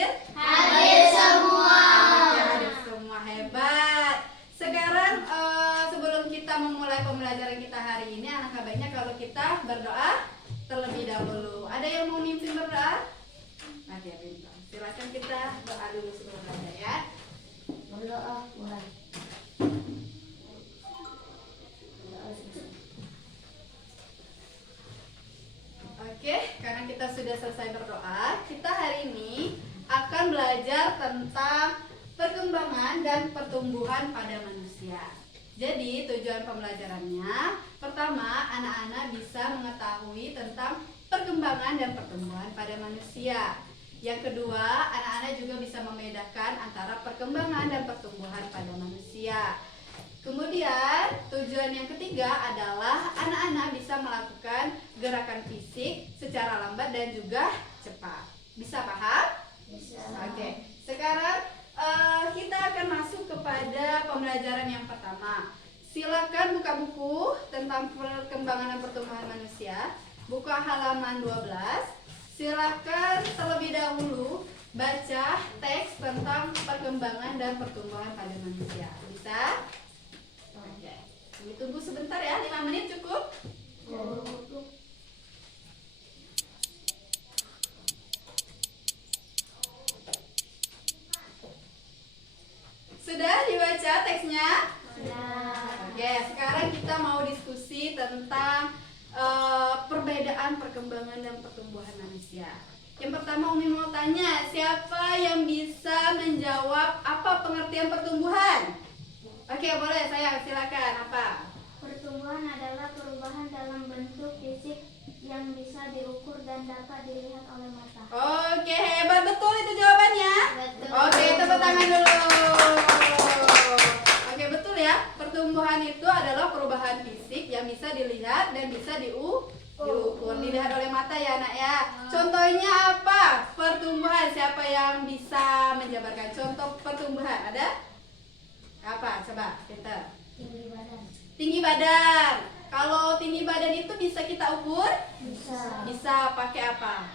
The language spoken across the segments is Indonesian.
hadir? Hadir semua. Ya, hadir semua, hebat. Sekarang sebelum kita memulai pembelajaran kita hari ini, alangkah baiknya kalau kita berdoa terlebih dahulu. Ada yang mau mimpin berdoa? Oke, bintang. Silakan kita doa dulu sebelum belajar ya. Berdoa, Tuhan. Oke, karena kita sudah selesai berdoa, kita hari ini akan belajar tentang perkembangan dan pertumbuhan pada manusia. Jadi, tujuan pembelajarannya, pertama, anak-anak bisa mengetahui tentang perkembangan dan pertumbuhan pada manusia. Yang kedua, anak-anak juga bisa membedakan antara perkembangan dan pertumbuhan pada manusia. Kemudian tujuan yang ketiga adalah anak-anak bisa melakukan gerakan fisik secara lambat dan juga cepat. Bisa paham? Bisa. Oke. Sekarang kita akan masuk kepada pembelajaran yang pertama. Silakan buka buku tentang perkembangan dan pertumbuhan manusia. Buka halaman 12. Silakan terlebih dahulu baca teks tentang perkembangan dan pertumbuhan pada manusia. Bisa? Oke, tunggu sebentar ya, 5 menit cukup? Sudah dibaca teksnya? Oke, sekarang kita mau diskusi tentang perbedaan perkembangan dan pertumbuhan manusia. Yang pertama Umi mau tanya, siapa yang bisa menjawab apa pengertian pertumbuhan? Oke, boleh sayang, silakan. Apa? Pertumbuhan adalah perubahan dalam bentuk fisik yang bisa diukur dan dapat dilihat oleh mata. Oke, hebat, betul itu jawabannya. Betul. Oke, tepuk tangan dulu. Oke, betul ya. Pertumbuhan itu adalah perubahan fisik yang bisa dilihat dan bisa diukur, dilihat oleh mata ya, Nak ya. Contohnya apa? Pertumbuhan, siapa yang bisa menjabarkan contoh pertumbuhan? Ada? Apa? Coba, Peter. Tinggi badan. Tinggi badan. Kalau tinggi badan itu bisa kita ukur? Bisa. Bisa pakai apa?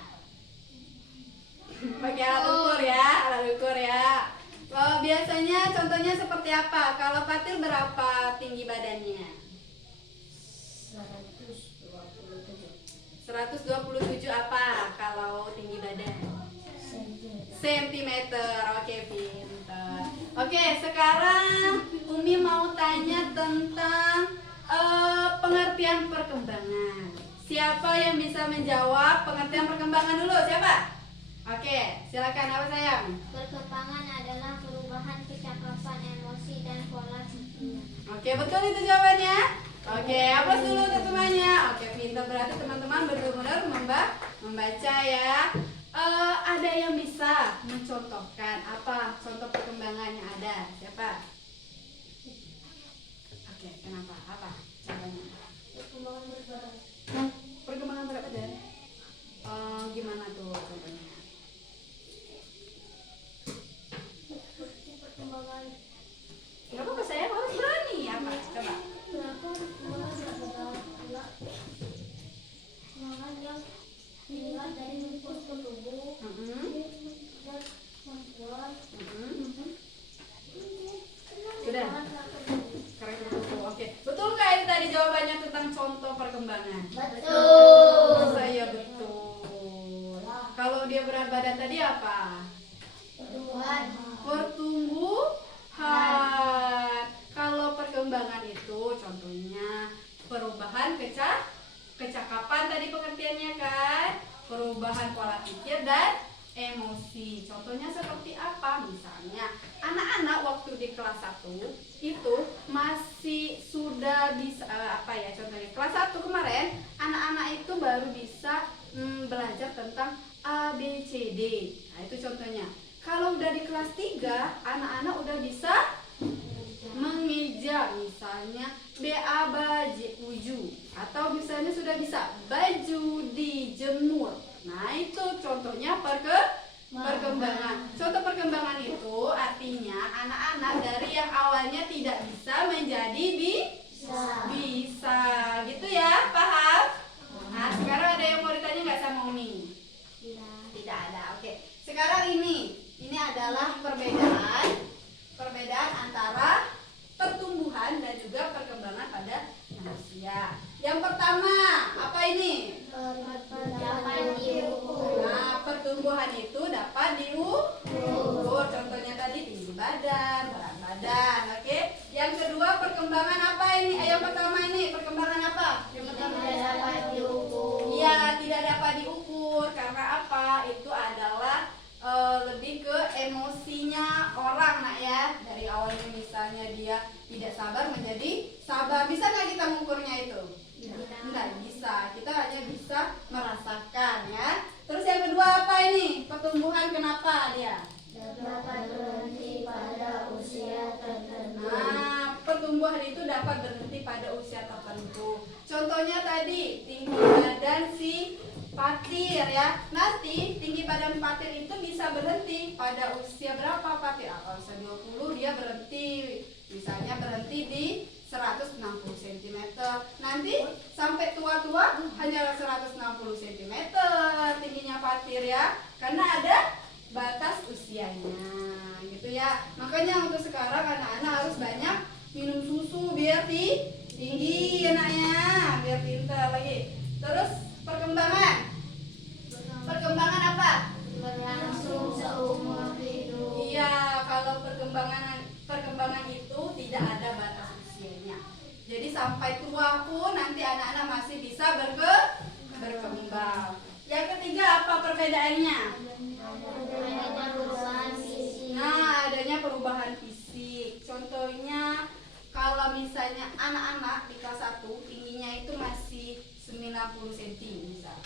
Pakai alat ukur ya, alat ukur ya. Biasanya contohnya seperti apa? Kalau Fatil berapa tinggi badannya? 127 apa kalau tinggi badan? Sentimeter. Oke, pintar. Oke, sekarang Umi mau tanya tentang pengertian perkembangan. Siapa yang bisa menjawab pengertian perkembangan dulu? Siapa? Oke, silakan. Apa sayang? Perkembangan adalah perubahan kecakapan emosi dan pola pikir. Oke, betul itu jawabannya. Oke, aplaus dulu untuk semuanya. Oke, pintar, berarti teman-teman benar-benar membaca ya. Ada yang bisa mencontohkan apa contoh perkembangan yang ada? Siapa? Oke, kenapa? Apa contohnya? Perkembangan berat. Perkembangan berat badan. Gimana tuh contohnya? Perkembangan Gak apa-apa, saya harus berani. Apa? Coba. perkembangan yang dilihat dari postur tubuh dan kemampuan. Sudah. Sekarang kita tutup. Oke. Betulkah ini tadi jawabannya tentang contoh perkembangan? Betul. Saya betul. Kalau dia berat badan tadi apa? Pertumbuhan. Pertumbuhan. Kalau perkembangan itu contohnya perubahan kecakapan tadi pengertiannya kan? Perubahan pola pikir dan emosi. Contohnya seperti apa? Misalnya anak-anak waktu di kelas 1 itu masih sudah bisa contohnya kelas 1 kemarin anak-anak itu baru bisa belajar tentang A, B, C, D. Nah, itu contohnya. Kalau udah di kelas 3, anak-anak udah bisa mengeja, misalnya B, A, B, J, uju. Atau misalnya sudah bisa baju dijemur. Nah, itu contohnya perkembangan. Contoh perkembangan itu artinya anak-anak dari yang awalnya tidak bisa menjadi bisa. Gitu ya, paham? Nah, sekarang ada yang mau ditanya nggak sama Umi? Tidak ada. Oke. sekarang ini adalah perbedaan antara pertumbuhan dan juga perkembangan pada manusia. Yang pertama, apa ini? Dapat diukur. Nah, pertumbuhan itu dapat diukur. Contohnya tadi tinggi badan, berat badan, oke? Yang kedua, perkembangan apa ini? Yang pertama ini perkembangan apa? Yang pertama Tidak dapat diukur. Iya, tidak dapat diukur karena apa? Itu adalah lebih ke emosinya orang, nak ya. Dari awalnya misalnya dia tidak sabar menjadi sabar. Bisa nggak kita mengukurnya itu? Nggak bisa. Kita hanya bisa merasakan ya. Terus yang kedua apa ini? Pertumbuhan kenapa dia? Dapat berhenti pada usia tertentu. Nah, pertumbuhan itu dapat berhenti pada usia tertentu. Contohnya tadi tinggi badan si Patir ya. Nanti tinggi badan Patir itu bisa berhenti pada usia berapa Patir? Kalau usia 20 dia berhenti. Misalnya berhenti di 160 cm. Nanti sampai tua-tua hanya 160 cm tingginya Patir ya. Karena ada batas usianya gitu ya. Makanya untuk sekarang anak-anak harus banyak minum susu biar tinggi anaknya, biar pintar lagi. Terus perkembangan apa? Berlangsung seumur hidup. Iya, kalau perkembangan itu tidak ada batas usianya. Jadi sampai tua pun nanti anak-anak masih bisa berkembang. Yang ketiga apa perbedaannya? Adanya perubahan fisik. Nah, adanya perubahan fisik. Contohnya kalau misalnya anak-anak di kelas 1 tingginya itu masih 90 cm misal.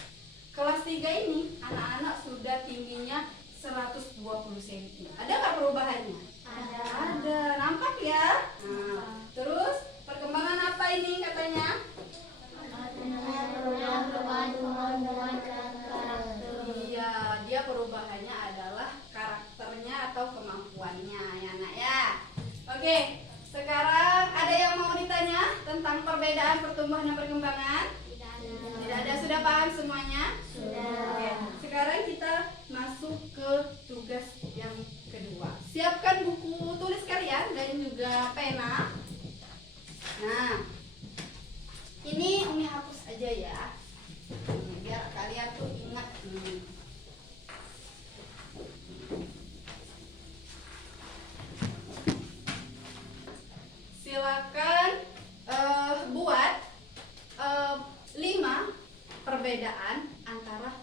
Kelas 3 ini anak-anak sudah tingginya 120 cm. Ada nggak perubahannya? Ada. Nampak ya? Nah, terus perkembangan apa ini katanya? Perubahan karakter. Iya, dia perubahannya adalah karakternya atau kemampuannya ya nak ya. Oke, sekarang ada yang mau ditanya tentang perbedaan pertumbuhan dan perkembangan? Tidak ada, sudah paham semuanya? Sudah. Oke, sekarang kita masuk ke tugas yang kedua. Siapkan buku tulis kalian dan juga pena. Nah, ini Umi hapus aja ya, biar kalian tuh ingat. Silakan buat 5 perbedaan antara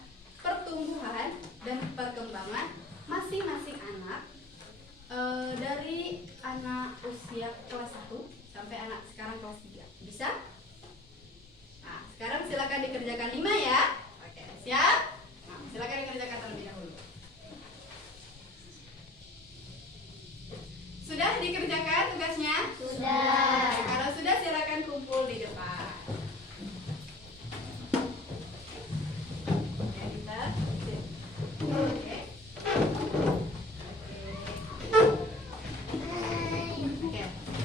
pertumbuhan dan perkembangan masing-masing anak dari anak usia kelas 1 sampai anak sekarang kelas 3. Bisa? Nah, sekarang silakan dikerjakan 5 ya. Oke, siap? Nah, silakan dikerjakan terlebih dahulu. Sudah dikerjakan tugasnya? Sudah. Kalau sudah silakan kumpul di depan. Oke, kita. Oke. Oke.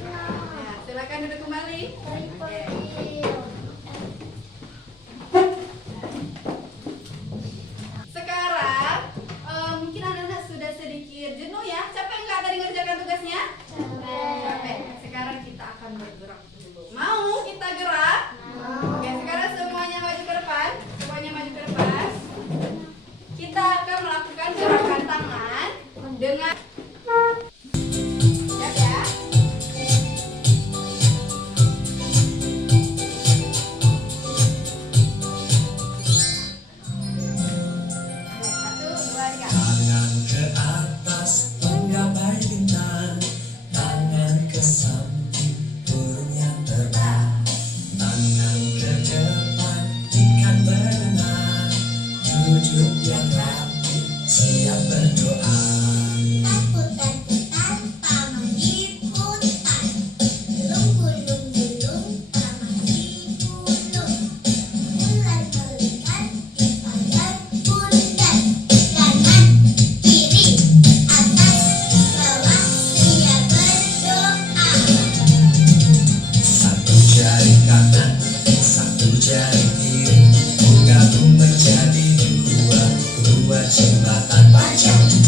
Nah, silakan duduk kembali. Oke. Sekarang mungkin anak-anak sudah sedikit jenuh ya. Capek nggak tadi ngerjakan tugasnya? Capek. Sekarang kita akan bergerak dulu. Mau kita gerak? Oke, sekarang semuanya maju ke depan. Semuanya maju ke depan. Kita akan melakukan gerakan tangan dengan siap ya. Satu, dua, tiga. Tangan ke atas menggapai bintang, tangan ke samping burung yang terbang, tangan ke depan ikan berenang, duduk yang rapi siap berdoa. Takut-takut tanpa mengikutan. Gulung-gulung-gulung ramah di gunung. Mulai melihat di pagar bundar. Kanan, kiri, atas, bawah, siap berdoa. Satu jari kanan, satu jari kiri, menggabung menjadi dua jembatan panjang.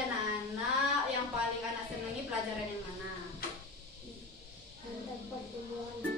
anak-anak, yang paling anak senangi pelajaran yang mana? Tentang pertumbuhan